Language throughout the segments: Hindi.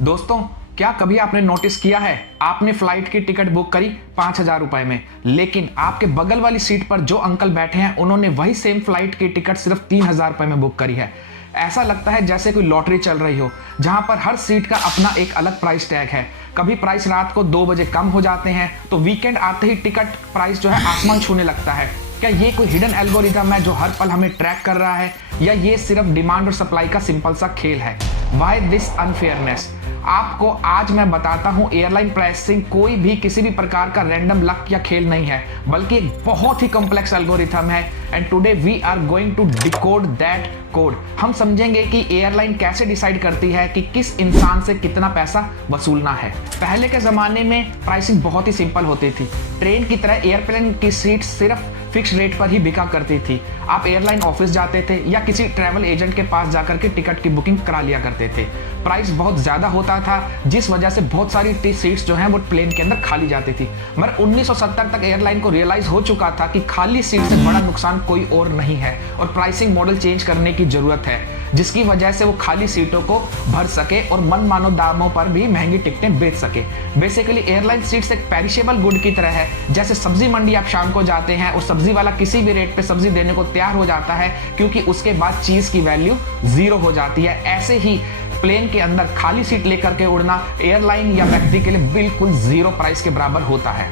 दोस्तों, क्या कभी आपने नोटिस किया है, आपने फ्लाइट की टिकट बुक करी 5,000 रुपए में, लेकिन आपके बगल वाली सीट पर जो अंकल बैठे हैं उन्होंने वही सेम फ्लाइट की टिकट सिर्फ 3,000 रुपए में बुक करी है। ऐसा लगता है जैसे कोई लॉटरी चल रही हो, जहां पर हर सीट का अपना एक अलग प्राइस टैग है। कभी प्राइस रात को 2 बजे कम हो जाते हैं तो वीकेंड आते ही टिकट प्राइस जो है आसमान छूने लगता है। क्या ये कोई हिडन एल्गोरिथम है जो हर पल हमें ट्रैक कर रहा है, या ये सिर्फ डिमांड और सप्लाई का सिंपल सा खेल है? Why this unfairness? आपको आज मैं बताता हूं, एयरलाइन प्राइसिंग कोई भी किसी भी प्रकार का रैंडम लक या खेल नहीं है, बल्कि एक बहुत ही कॉम्प्लेक्स एल्गोरिथम है। And today we are going to decode that code. हम समझेंगे कि एयरलाइन कैसे डिसाइड करती है कि किस इंसान से कितना पैसा वसूलना है। पहले के जमाने में प्राइसिंग बहुत ही सिंपल होती थी। ट्रेन की तरह एयरप्लेन की सीट सिर्फ फिक्स रेट पर ही बिका करती थी। आप एयरलाइन ऑफिस जाते थे या किसी ट्रैवल एजेंट के पास जाकर के टिकट की बुकिंग करा लिया करते थे। प्राइस बहुत ज़्यादा होता था, जिस वजह से बहुत सारी सीट्स जो हैं वो प्लेन के अंदर खाली जाती थी। मगर 1970 तक एयरलाइन को रियलाइज हो चुका था कि खाली सीट से बड़ा नुकसान कोई और नहीं है और प्राइसिंग मॉडल चेंज करने की ज़रूरत है, जिसकी वजह से वो खाली सीटों को भर सके और मनमानो दामों पर भी महंगी टिकटें बेच सके। बेसिकली एयरलाइन सीट्स एक पेरिशेबल गुड की तरह है। जैसे सब्जी मंडी आप शाम को जाते हैं और सब्जी वाला किसी भी रेट पे सब्जी देने को तैयार हो जाता है, क्योंकि उसके बाद चीज़ की वैल्यू 0 हो जाती है। ऐसे ही प्लेन के अंदर खाली सीट लेकर के उड़ना एयरलाइन या व्यक्ति के लिए बिल्कुल 0 प्राइस के बराबर होता है।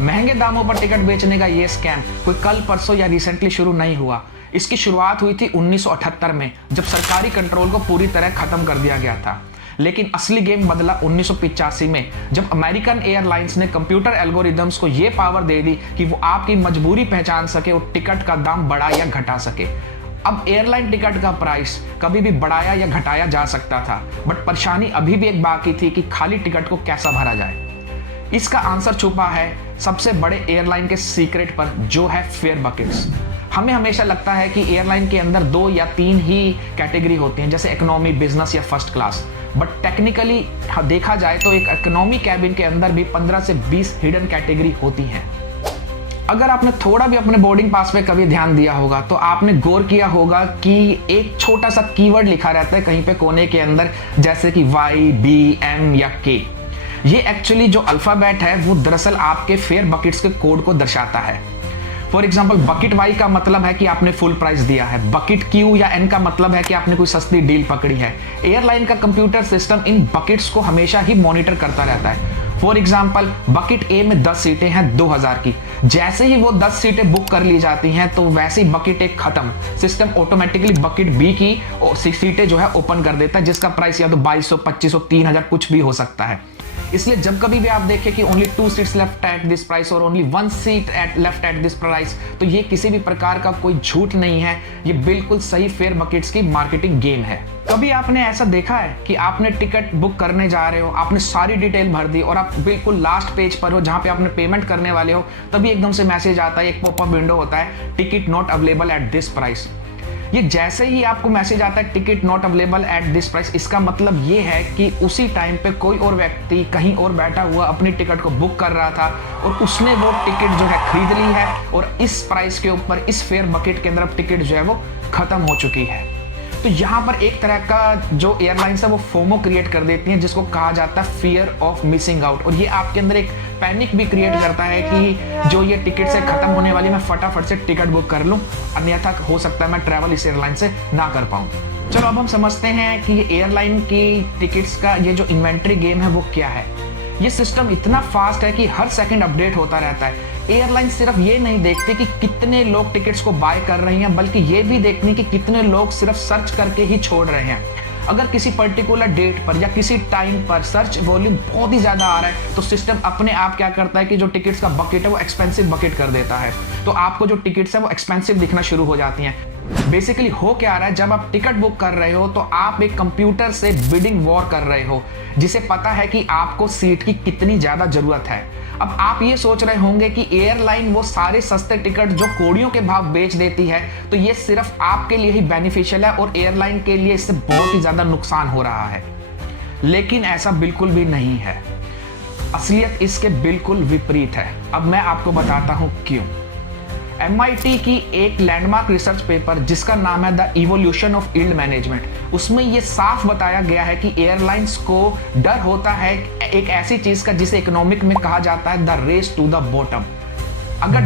महंगे दामों पर टिकट बेचने का ये स्कैम कोई कल परसों या रिसेंटली शुरू नहीं हुआ। इसकी शुरुआत हुई थी 1978 में, जब सरकारी कंट्रोल को पूरी तरह खत्म कर दिया गया था। लेकिन असली गेम बदला 1985 में, जब अमेरिकन एयरलाइंस ने कंप्यूटर एल्गोरिदम्स को ये पावर दे दी कि वो आपकी मजबूरी पहचान सके और टिकट का दाम बढ़ा या घटा सके। अब एयरलाइन टिकट का प्राइस कभी भी बढ़ाया या घटाया जा सकता था, बट परेशानी अभी भी एक बाकी थी कि खाली टिकट को कैसा भरा जाए। इसका आंसर छुपा है सबसे बड़े एयरलाइन के सीक्रेट पर, जो है फेयर बकेट्स। हमें हमेशा लगता है कि एयरलाइन के अंदर 2 या 3 ही कैटेगरी होती हैं, जैसे इकोनॉमी, बिजनेस या फर्स्ट क्लास। बट टेक्निकली देखा जाए तो एक इकोनॉमी कैबिन के अंदर भी 15 से 20 हिडन कैटेगरी होती हैं। अगर आपने थोड़ा भी अपने बोर्डिंग पास पे कभी ध्यान दिया होगा तो आपने गौर किया होगा कि एक छोटा सा कीवर्ड लिखा रहता है कहीं पे कोने के अंदर, जैसे कि Y, B, M या K। ये एक्चुअली जो अल्फाबेट है वो दरअसल आपके फेयर बकेट्स के कोड को दर्शाता है। फॉर एग्जाम्पल, बकेट Y का मतलब है कि आपने फुल प्राइस दिया है। बकेट Q या N का मतलब है कि आपने कोई सस्ती डील पकड़ी है। एयरलाइन का कंप्यूटर सिस्टम इन बकेट्स को हमेशा ही मॉनिटर करता रहता है। फॉर एग्जाम्पल, बकेट A में 10 सीटें हैं 2000 की। जैसे ही वो 10 सीटें बुक कर ली जाती हैं तो वैसे ही बकेट A खत्म, सिस्टम ऑटोमेटिकली बकेट B की सीटें जो है ओपन कर देता है, जिसका प्राइस या तो 2200, 2500, 3000 कुछ भी हो सकता है। इसलिए जब कभी भी आप देखें कि only 2 seats left at this price और only 1 seat left at this price, तो ये किसी भी प्रकार का कोई झूठ नहीं है, ये बिल्कुल सही फेयर बकेट्स की मार्केटिंग गेम है। कभी आपने ऐसा देखा है कि आपने टिकट बुक करने जा रहे हो, आपने सारी डिटेल भर दी और आप बिल्कुल लास्ट पेज पर हो जहां पे आपने पेमेंट करने वाले हो, तभी एकदम से मैसेज आता है, एक पॉपअप विंडो होता है, ticket not available at this price. ये जैसे ही आपको मैसेज आता है ticket not available at this price, इसका मतलब ये है कि उसी टाइम पे कोई और व्यक्ति कहीं और बैठा हुआ अपनी टिकट को बुक कर रहा था और उसने वो टिकट जो है खरीद ली है और इस प्राइस के ऊपर, इस फेयर बकेट के अंदर अब टिकट जो है वो खत्म हो चुकी है। तो यहाँ पर एक तरह का जो एयरलाइंस है वो फोमो क्रिएट कर देती हैं, जिसको कहा जाता है फियर ऑफ मिसिंग आउट। और ये आपके अंदर एक पैनिक भी क्रिएट करता है कि जो ये टिकट से खत्म होने वाली, मैं फटाफट से टिकट बुक कर लूँ, अन्यथा हो सकता है मैं ट्रैवल इस एयरलाइन से ना कर पाऊँ। चलो अब हम समझते हैं कि एयरलाइन की टिकट्स का ये जो इन्वेंट्री गेम है वो क्या है। ये सिस्टम इतना फास्ट है कि हर सेकंड अपडेट होता रहता है। एयरलाइन सिर्फ ये नहीं देखती कि कितने लोग टिकट्स को बाय कर रहे हैं, बल्कि ये भी देखती कि कितने लोग सिर्फ सर्च करके ही छोड़ रहे हैं। अगर किसी पर्टिकुलर डेट पर या किसी टाइम पर सर्च वॉल्यूम बहुत ही ज़्यादा आ रहा है तो सिस्टम अपने आप क्या करता है कि जो टिकट्स का बकेट है वो एक्सपेंसिव बकेट कर देता है, तो आपको जो टिकट्स है वो एक्सपेंसिव दिखना शुरू हो जाती हैं। बेसिकली हो क्या रहा है, जब आप टिकट बुक कर रहे हो तो आप एक कंप्यूटर से बिडिंग वॉर कर रहे हो, जिसे पता है कि आपको सीट की कितनी ज़्यादा ज़रूरत है। अब आप ये सोच रहे होंगे कि एयरलाइन वो सारे सस्ते टिकट जो कौड़ियों के भाव बेच देती है, तो ये सिर्फ आपके लिए ही बेनिफिशियल है और एयरलाइन के लिए इससे बहुत ही ज़्यादा नुकसान हो रहा है। लेकिन ऐसा बिल्कुल भी नहीं है। असलियत इसके बिल्कुल विपरीत है। अब मैं आपको बताता हूँ क्यों। MIT की एक लैंडमार्क रिसर्च पेपर जिसका नाम है the evolution of yield management, उसमें यह साफ बताया गया है कि एयरलाइंस को डर होता है एक ऐसी चीज का जिसे इकोनॉमिक में कहा जाता है the race to the bottom. अगर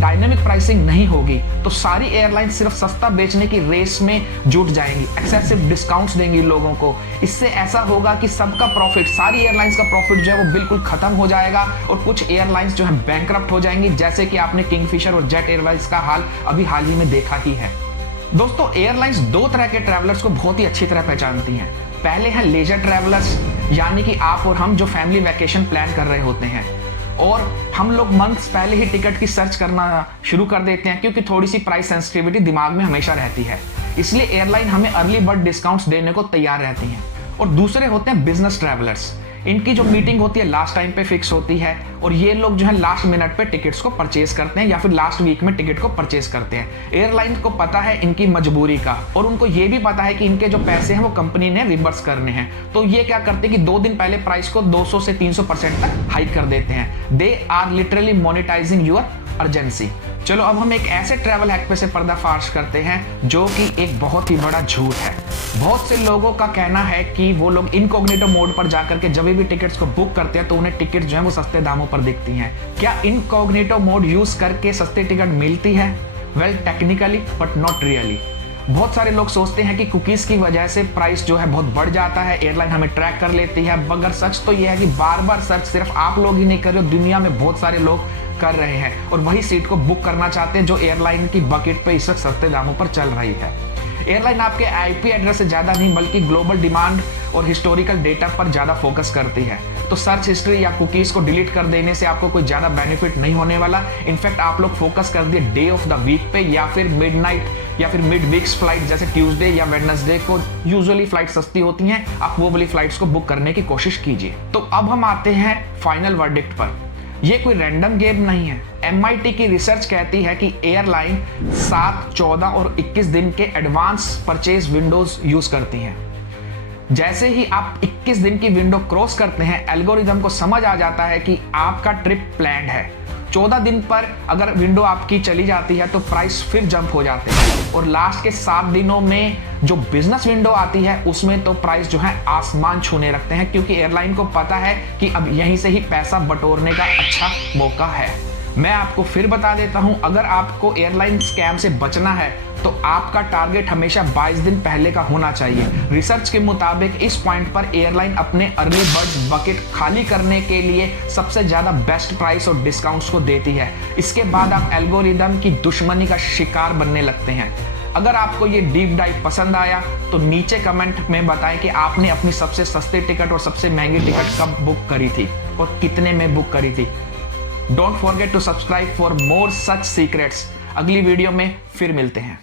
डायनेमिक प्राइसिंग नहीं होगी तो सारी एयरलाइन सिर्फ सस्ता बेचने की रेस में जुट जाएंगी, एक्सेसिव डिस्काउंट्स देंगी लोगों को। इससे ऐसा होगा कि सबका प्रॉफिट, सारी एयरलाइंस का प्रॉफिट जो है वो बिल्कुल खत्म हो जाएगा और कुछ एयरलाइंस जो है बैंकरप्ट हो जाएंगी, जैसे कि आपने किंगफिशर और जेट एयरवेज का हाल ही में देखा ही है। दोस्तों, एयरलाइंस दो तरह के ट्रैवलर्स को बहुत ही अच्छी तरह पहचानती हैं। पहले हैं लेजर ट्रैवलर्स, यानी कि आप और हम जो फैमिली वैकेशन प्लान कर रहे होते हैं और हम लोग मंथ्स पहले ही टिकट की सर्च करना शुरू कर देते हैं, क्योंकि थोड़ी सी प्राइस सेंसिटिविटी दिमाग में हमेशा रहती है। इसलिए एयरलाइन हमें अर्ली बर्ड डिस्काउंट्स देने को तैयार रहती हैं। और दूसरे होते हैं बिजनेस ट्रैवलर्स। इनकी जो मीटिंग होती है लास्ट टाइम पे फिक्स होती है और ये लोग जो है लास्ट मिनट पे टिकट्स को परचेज करते हैं या फिर लास्ट वीक में टिकट को परचेज करते हैं। एयरलाइन को पता है इनकी मजबूरी का और उनको ये भी पता है कि इनके जो पैसे हैं वो कंपनी ने रिवर्स करने हैं, तो ये क्या करते हैं कि 2 दिन पहले प्राइस को 200 से 300% तक हाइक कर देते हैं। They are literally monetising your urgency. चलो अब हम एक ऐसे ट्रैवल हैक पे से पर्दाफाश करते हैं जो कि एक बहुत ही बड़ा झूठ है। बहुत से लोगों का कहना है कि वो लोग इनकॉग्निटो मोड पर जाकर के जब भी टिकट्स को बुक करते हैं तो उन्हें टिकट जो है वो सस्ते दामों पर दिखती हैं। क्या इनकॉग्निटो मोड यूज करके सस्ती टिकट मिलती है? Well, technically but not really. बहुत सारे लोग सोचते हैं कि कुकीज की वजह से प्राइस जो है बहुत बढ़ जाता है, एयरलाइन हमें ट्रैक कर लेती है, मगर सच तो यह है कि बार बार सर्च सिर्फ आप लोग ही नहीं कर रहे हो, दुनिया में बहुत सारे लोग कर रहे हैं और वही सीट को बुक करना चाहते हैं जो एयरलाइन की बकेट पे इस वक्त सस्ते दामों पर चल रही है। एयरलाइन आपके IP एड्रेस से ज़्यादा नहीं बल्कि ग्लोबल डिमांड और हिस्टोरिकल डेटा पर ज़्यादा फोकस करती है। तो सर्च हिस्ट्री या कुकीज़ को डिलीट कर देने से आपको कोई ज़्यादा बेनिफिट नहीं होने वाला। इनफैक्ट आप लोग फोकस कर दिए डे ऑफ द वीक पे या फिर मिडनाइट या फिर मिड वीक्स फ्लाइट, जैसे ट्यूसडे या वेडनेसडे को यूजुअली फ्लाइट सस्ती होती हैं, आप वो वाली फ्लाइट्स को बुक करने की कोशिश कीजिए। तो अब हम आते हैं फाइनल वर्डिक्ट पर। ये कोई रैंडम गेम नहीं है। MIT की रिसर्च कहती है कि एयरलाइन 7, 14 और 21 दिन के एडवांस परचेज विंडोज यूज करती हैं। जैसे ही आप 21 दिन की विंडो क्रॉस करते हैं, एल्गोरिदम को समझ आ जाता है कि आपका ट्रिप प्लान्ड है। 14 दिन पर अगर विंडो आपकी चली जाती है तो प्राइस फिर जंप हो जाते हैं और लास्ट के 7 दिनों में जो बिजनेस विंडो आती है उसमें तो प्राइस जो है आसमान छूने रखते हैं, क्योंकि एयरलाइन को पता है कि अब यहीं से ही पैसा बटोरने का अच्छा मौका है। मैं आपको फिर बता देता हूं, अगर आपको एयरलाइन स्कैम से बचना है तो आपका टारगेट हमेशा 22 दिन पहले का होना चाहिए। रिसर्च के मुताबिक इस पॉइंट पर एयरलाइन अपने अर्ली बर्ड बकेट खाली करने के लिए सबसे ज्यादा बेस्ट प्राइस और डिस्काउंट्स को देती है। इसके बाद आप एल्गोरिदम की दुश्मनी का शिकार बनने लगते हैं। अगर आपको ये डीप डाइव पसंद आया तो नीचे कमेंट में बताएं कि आपने अपनी सबसे सस्ती टिकट और सबसे महंगी टिकट कब बुक करी थी और कितने में बुक करी थी। Don't forget to subscribe for more such secrets. अगली वीडियो में फिर मिलते हैं।